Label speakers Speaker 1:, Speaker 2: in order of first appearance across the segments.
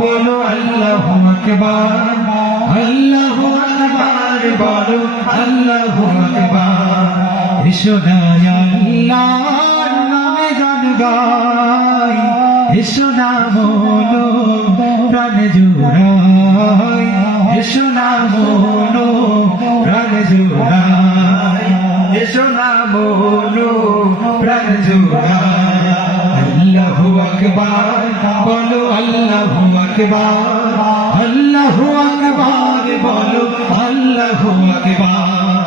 Speaker 1: বলো আল্লাহু আকবার। আল্লাহু আকবার বলো আল্লাহু আকবার। এসো না আল্লাহর নামে গান গাই। এসো না বলো প্রাণ জুড়াই। এসো না বলো প্রাণ জুড়াই। এসো না বলো প্রাণ জুড়াই। আল্লাহু আকবার, আল্লাহ আকবার বলো, আল্লাহ আকবার।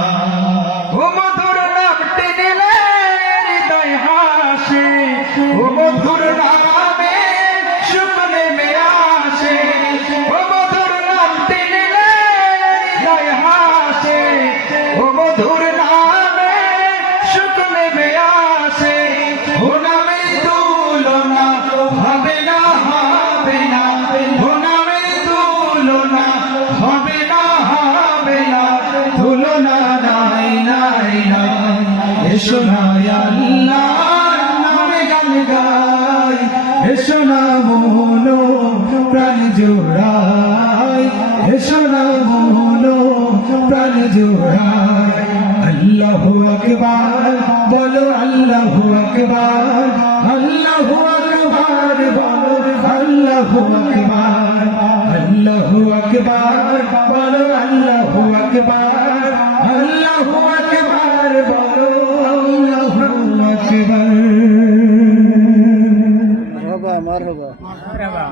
Speaker 1: ও মধুর নাম টেনে হৃদয় হাসে মধুর নামে এসো না আল্লাহ, নামে গান গাই। এসো না মনো, প্রাণ জোড়াই। এসো না মনো, প্রাণ জোড়াই। আল্লাহু আকবার, বলো আল্লাহু আকবার। আল্লাহু আকবার, বলো আকবার। আল্লাহু আকবার, বলো আল্লাহু আকবার। আল্লাহু मरहबा
Speaker 2: मरहबा मरहबा